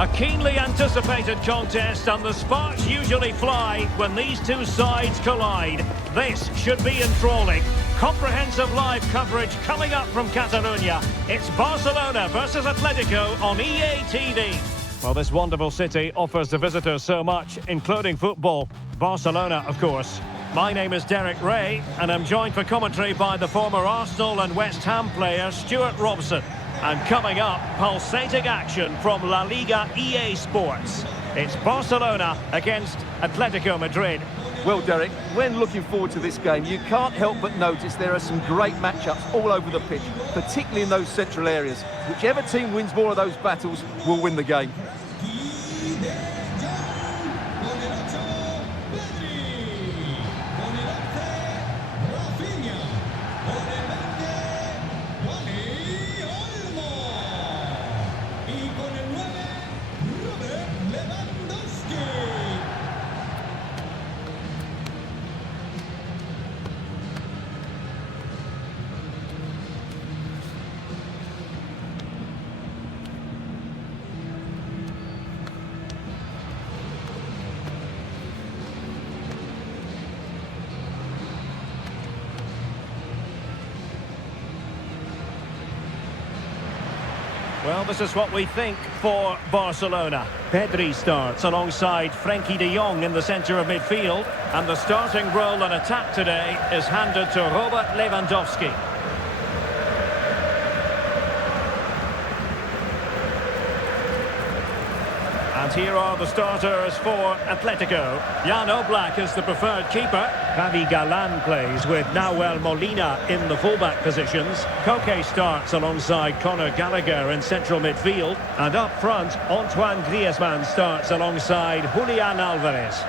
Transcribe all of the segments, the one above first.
A keenly anticipated contest, and the sparks usually fly when these two sides collide. This should be enthralling. Comprehensive live coverage coming up from Catalonia. It's Barcelona versus Atletico on EA TV. Well, this wonderful city offers the visitors so much, including football. Barcelona, of course. My name is Derek Ray, and I'm joined for commentary by the former Arsenal and West Ham player Stuart Robson. And coming up, pulsating action from La Liga EA Sports. It's Barcelona against Atletico Madrid. Well, Derek, when looking forward to this game, you can't help but notice there are some great matchups all over the pitch, particularly in those central areas. Whichever team wins more of those battles will win the game. Well, this is what we think for Barcelona. Pedri starts alongside Frenkie de Jong in the centre of midfield. And the starting role in attack today is handed to Robert Lewandowski. And here are the starters for Atletico. Jan Oblak is the preferred keeper. Javi Galán plays with Nahuel Molina in the fullback positions. Koke starts alongside Conor Gallagher in central midfield. And up front, Antoine Griezmann starts alongside Julian Alvarez.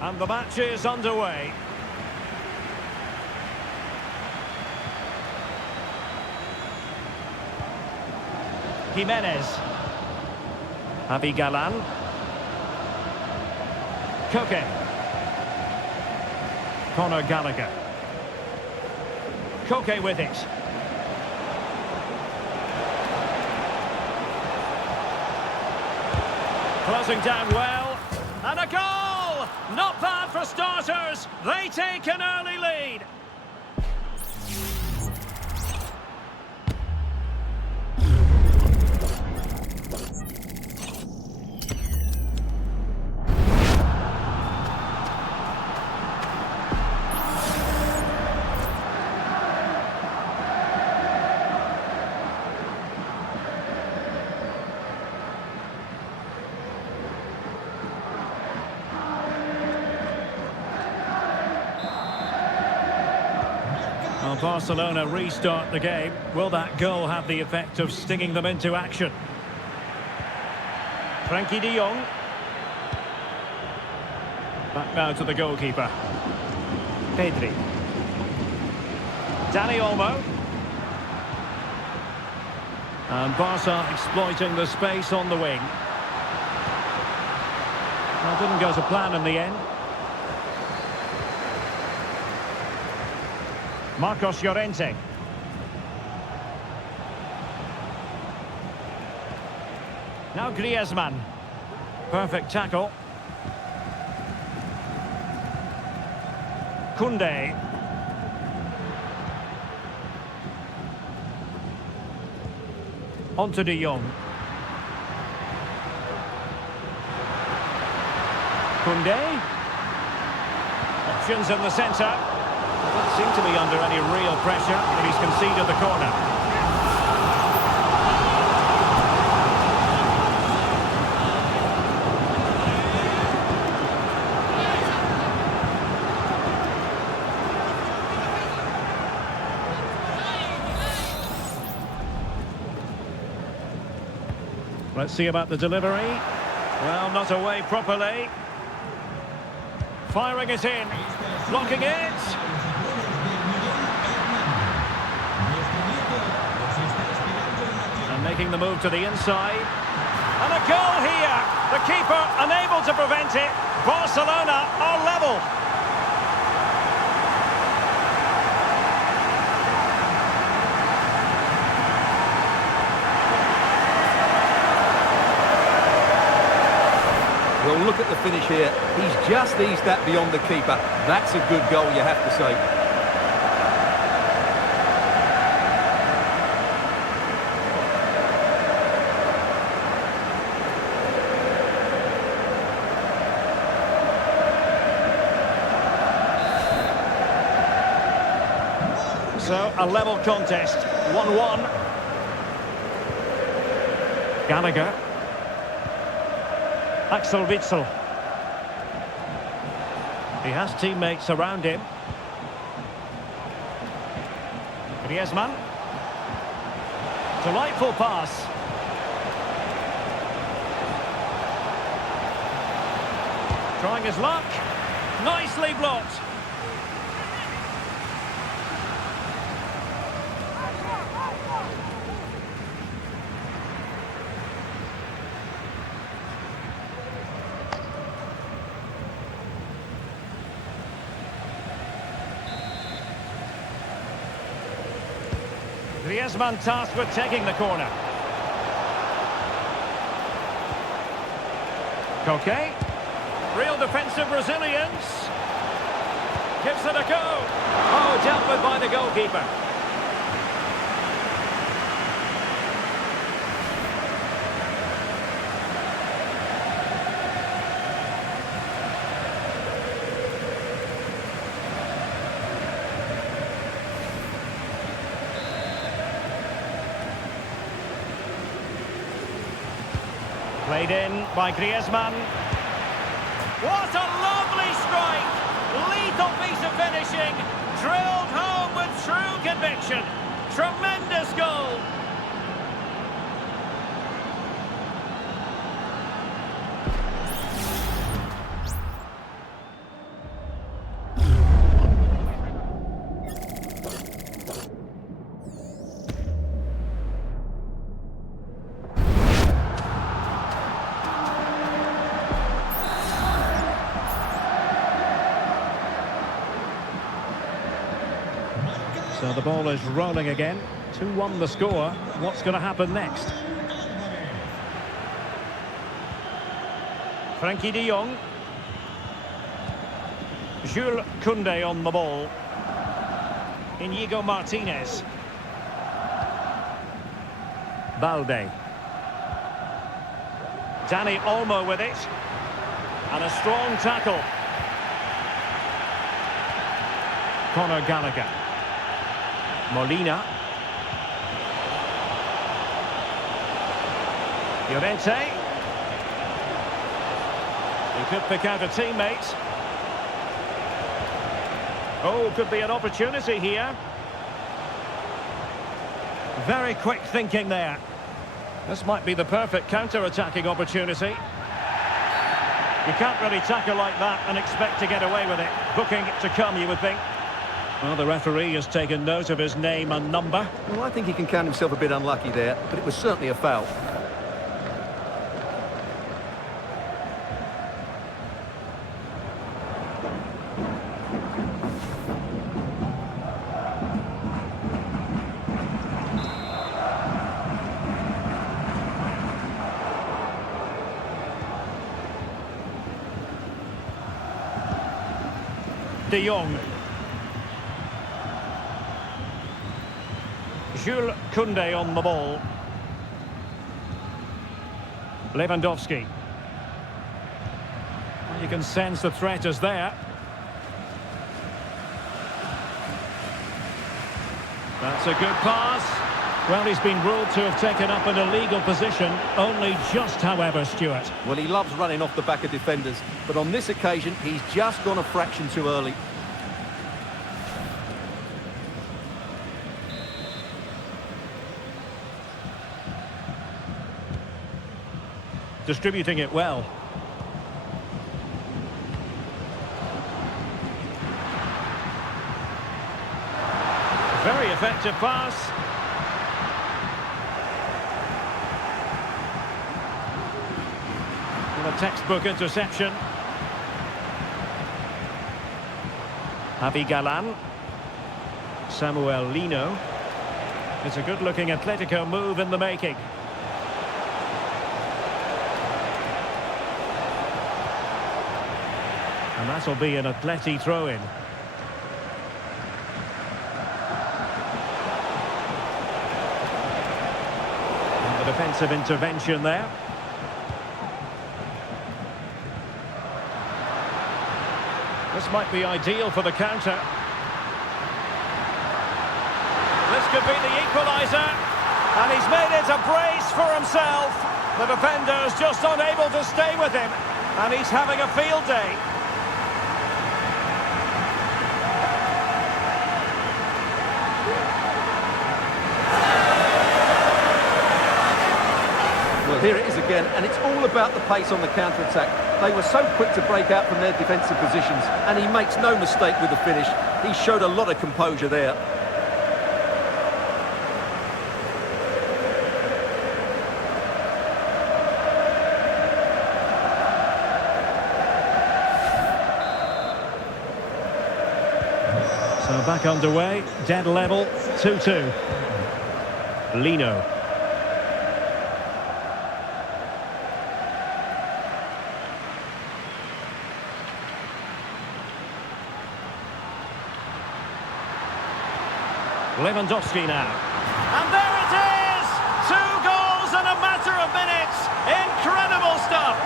And the match is underway. Jimenez. Javi Galán. Koke. Conor Gallagher. Koke with it. Closing down well. And a goal! Not bad for starters. They take an early lead. Well, Barcelona restart the game. Will that goal have the effect of stinging them into action? Frenkie de Jong. Back now to the goalkeeper. Pedri. Dani Olmo. And Barca exploiting the space on the wing. Well, didn't go to plan in the end. Marcos Llorente. Now Griezmann. Perfect tackle. Koundé. On to de Jong. Koundé. Options in the centre. Doesn't seem to be under any real pressure, but he's conceded the corner. Let's see about the delivery. Well, not away properly. Firing it in. Blocking it. Making the move to the inside. And a goal here. The keeper unable to prevent it. Barcelona are level. Well, look at the finish here. He's just eased that beyond the keeper. That's a good goal, you have to say. So, a level contest, 1-1. Gallagher. Axel Witsel. He has teammates around him. Griezmann. Delightful pass. Trying his luck. Nicely blocked. Griezmann tasked with taking the corner. Coque. Real defensive resilience. Gives it a go. Oh, dealt with by the goalkeeper. Played in by Griezmann. What a lovely strike! Lethal piece of finishing. Drilled home with true conviction. Tremendous goal. So the ball is rolling again. 2-1 the score. What's going to happen next? Frankie de Jong. Jules Koundé on the ball. Inigo Martinez. Balde. Dani Olmo with it. And a strong tackle. Conor Gallagher. Molina. Llorente. He could pick out a teammate. Oh, could be an opportunity here. Very quick thinking there. This might be the perfect counter-attacking opportunity. You can't really tackle like that and expect to get away with it. Booking to come, you would think. Well, the referee has taken note of his name and number. Well, I think he can count himself a bit unlucky there, but it was certainly a foul. De Jong. Jules Koundé on the ball. Lewandowski. Well, you can sense the threat is there. That's a good pass. Well, he's been ruled to have taken up an illegal position. Only just, however, Stuart. Well, he loves running off the back of defenders, but on this occasion, he's just gone a fraction too early. Distributing it well. Very effective pass. textbook interception. Javi Galan. Samuel Lino. It's a good-looking Atletico move in the making. And that'll be an Atleti throw-in. And the defensive intervention there. This might be ideal for the counter. This could be the equalizer. And he's made it a brace for himself. The defender's just unable to stay with him. And he's having a field day. Well, here it is again, and it's all about the pace on the counter-attack. They were so quick to break out from their defensive positions, and he makes no mistake with the finish. He showed a lot of composure there. So back underway, dead level, 2-2. Lino. Lewandowski now. And there it is! 2 goals in a matter of minutes! Incredible stuff!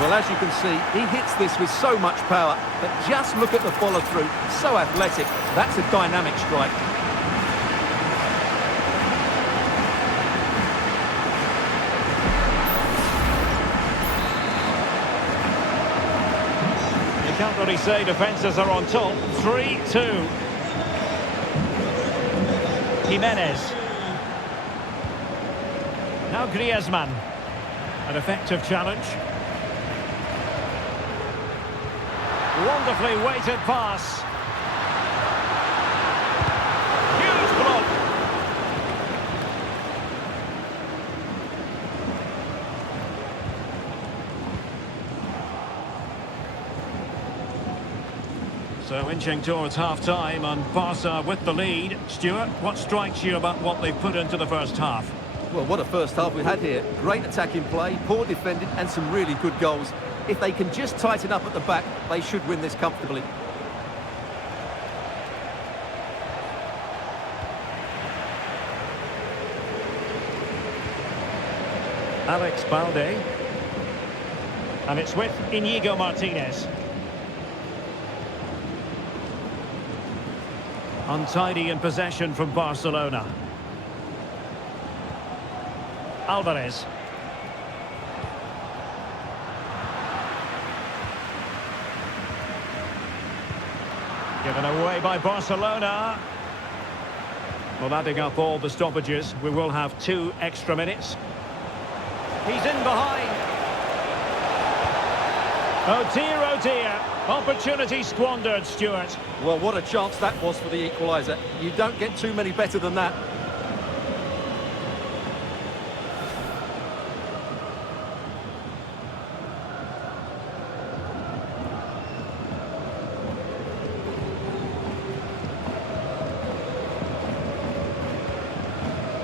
Well, as you can see, he hits this with so much power, but just look at the follow-through. So athletic. That's a dynamic strike. Can't really say defences are on top. 3-2. Jimenez. Now Griezmann. An effective challenge. Wonderfully weighted pass. Huge block. So inching towards half-time and Barca with the lead. Stuart, what strikes you about what they've put into the first half? Well, what a first half we had here. Great attacking play, poor defending, and some really good goals. If they can just tighten up at the back, they should win this comfortably. Alex Balde. And it's with Inigo Martinez. Untidy in possession from Barcelona. Alvarez. Given away by Barcelona. Well, adding up all the stoppages, we will have 2 extra minutes. He's in behind. Oh dear, opportunity squandered, Stuart. Well, what a chance that was for the equaliser. You don't get too many better than that.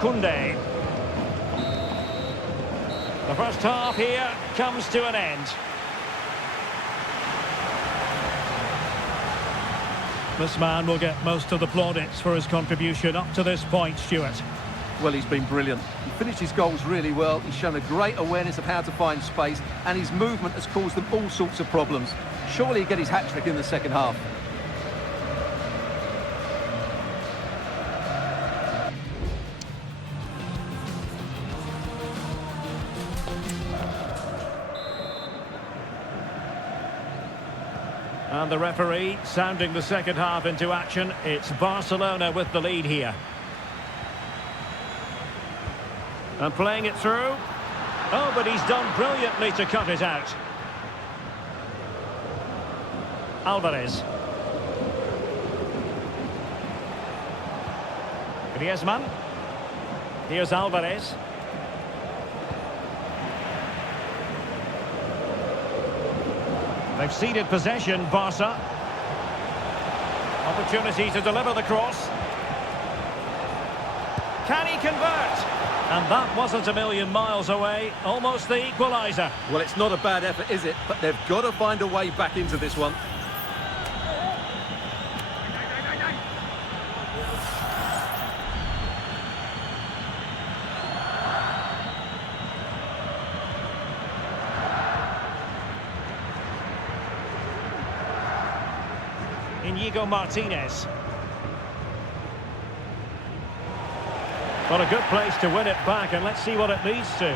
Koundé. The first half here comes to an end. This man will get most of the plaudits for his contribution up to this point, Stuart. Well, he's been brilliant. He finished his goals really well. He's shown a great awareness of how to find space, and his movement has caused them all sorts of problems. Surely he'll get his hat-trick in the second half. And the referee sounding the second half into action. It's Barcelona with the lead here. And playing it through. Oh, but he's done brilliantly to cut it out. Alvarez. Griezmann. Here's Alvarez. They've ceded possession, Barca. Opportunity to deliver the cross. Can he convert? And that wasn't a million miles away. Almost the equalizer. Well, it's not a bad effort, is it? But they've got to find a way back into this one. Inigo Martinez. Well, a good place to win it back, and let's see what it leads to.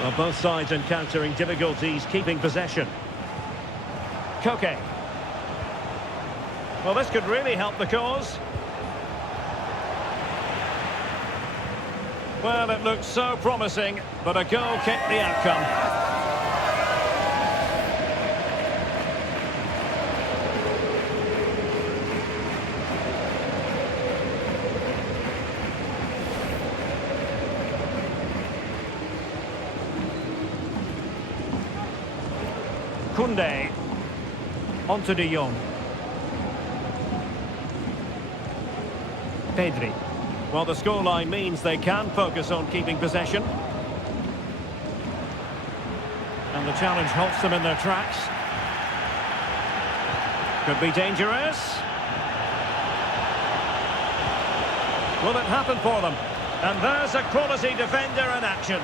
Well, both sides encountering difficulties keeping possession. Koke. Well, this could really help the cause. Well, it looked so promising, but a goal kept the outcome. Koundé. Onto de Jong. Pedri. Well, the scoreline means they can focus on keeping possession. And the challenge halts them in their tracks. Could be dangerous. Will it happen for them? And there's a quality defender in action.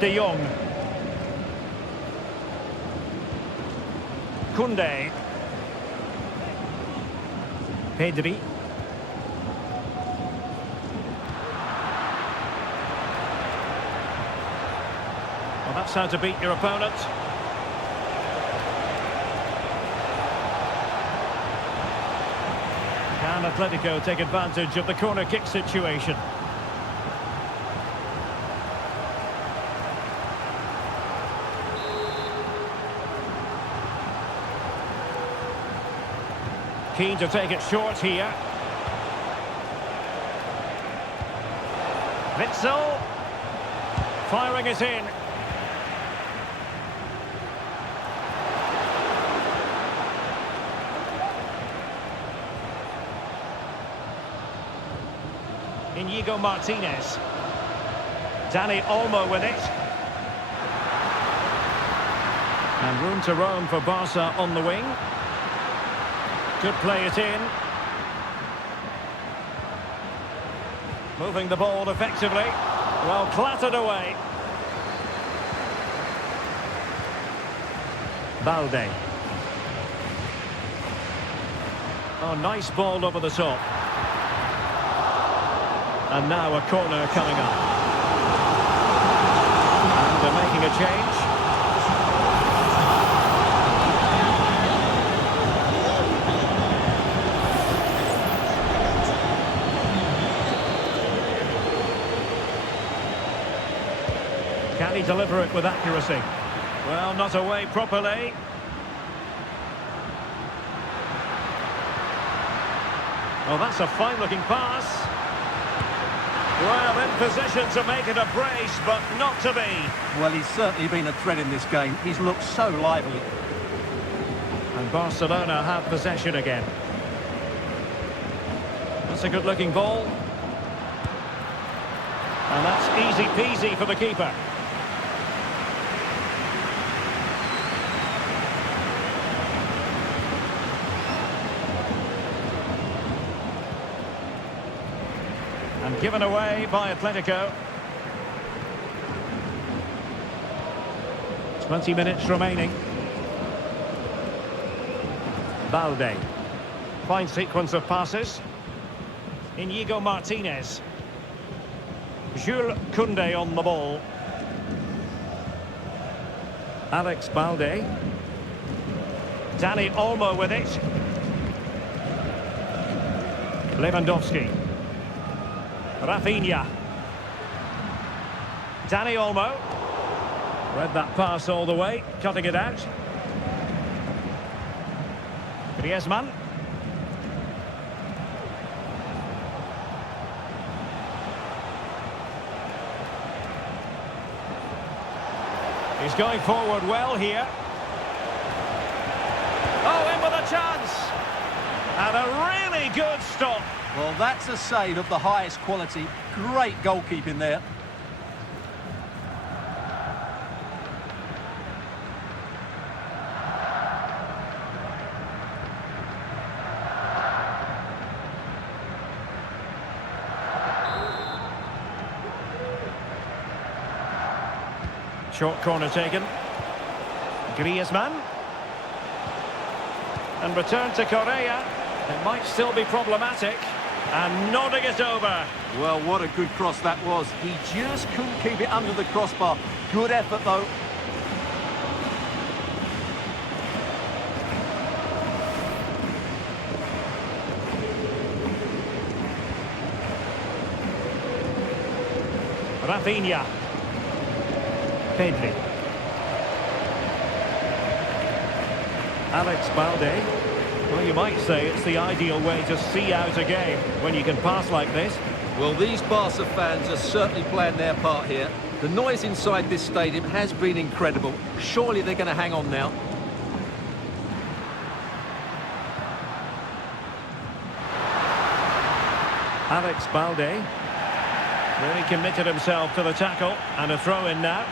De Jong. Koundé. Pedri. Well, that's how to beat your opponent. Can Atletico take advantage of the corner kick situation? Keen to take it short here. Witsel. Firing it in. Inigo Martinez. Dani Olmo with it. And room to roam for Barca on the wing. Could play it in. Moving the ball effectively. Well, clattered away. Balde. Oh, nice ball over the top. And now a corner coming up. And they're making a change. Can he deliver it with accuracy? Well, not away properly. Oh, that's a fine-looking pass. Well, in position to make it a brace, but not to be. Well, he's certainly been a threat in this game. He's looked so lively. And Barcelona have possession again. That's a good-looking ball. And that's easy peasy for the keeper. And given away by Atletico. 20 minutes remaining. Balde. Fine sequence of passes. Inigo Martinez. Jules Koundé on the ball. Alex Balde. Dani Olmo with it. Lewandowski. Rafinha. Dani Olmo. Read that pass all the way, cutting it out. Griezmann. He's going forward well here. Oh, in with a chance. And a really good stop. Well, that's a save of the highest quality. Great goalkeeping there. Short corner taken. Griezmann. And return to Correa. It might still be problematic. And nodding it over. Well, what a good cross that was. He just couldn't keep it under the crossbar. Good effort, though. Rafinha. Pedri. Alex Balde. Well, you might say it's the ideal way to see out a game when you can pass like this. Well, these Barca fans are certainly playing their part here. The noise inside this stadium has been incredible. Surely they're going to hang on now. Alex Balde really committed himself to the tackle, and a throw in now.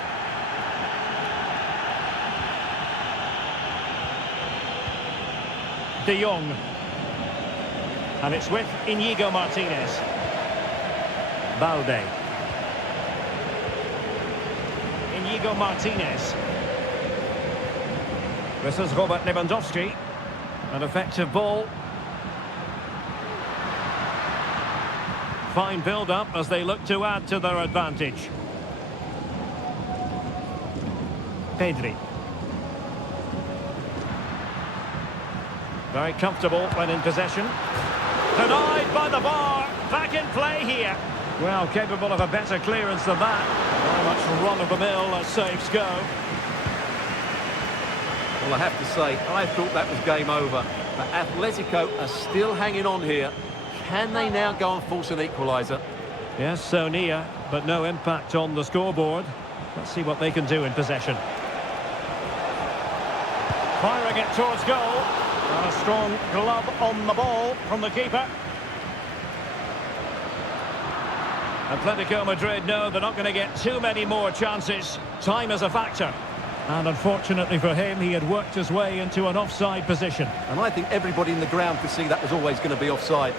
De Jong. And it's with Inigo Martinez. Balde. Inigo Martinez. This is Robert Lewandowski. An effective ball. Fine build-up as they look to add to their advantage. Pedri. Very comfortable when in possession. Denied by the bar. Back in play here. Well, capable of a better clearance than that. Very much run-of-the-mill as saves go. Well, I have to say, I thought that was game over. But Atletico are still hanging on here. Can they now go and force an equalizer? Yes, so near, but no impact on the scoreboard. Let's see what they can do in possession. Firing it towards goal. And a strong glove on the ball from the keeper. Atletico Madrid know they're not going to get too many more chances. Time is a factor. And unfortunately for him, he had worked his way into an offside position. And I think everybody in the ground could see that was always going to be offside.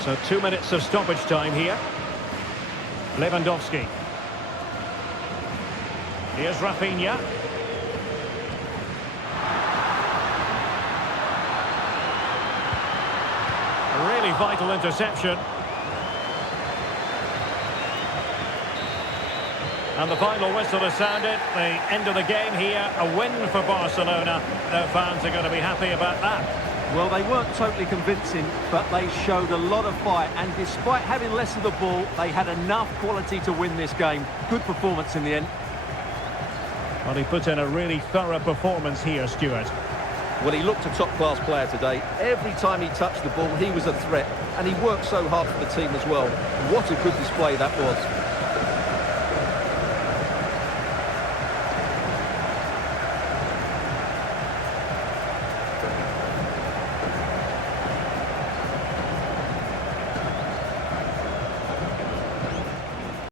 So 2 minutes of stoppage time here. Lewandowski. Here's Rafinha. A really vital interception. And the final whistle is sounded. The end of the game here. A win for Barcelona. Their fans are going to be happy about that. Well, they weren't totally convincing, but they showed a lot of fight. And despite having less of the ball, they had enough quality to win this game. Good performance in the end. Well, he put in a really thorough performance here, Stuart. Well, he looked a top-class player today. Every time he touched the ball, he was a threat. And he worked so hard for the team as well. What a good display that was.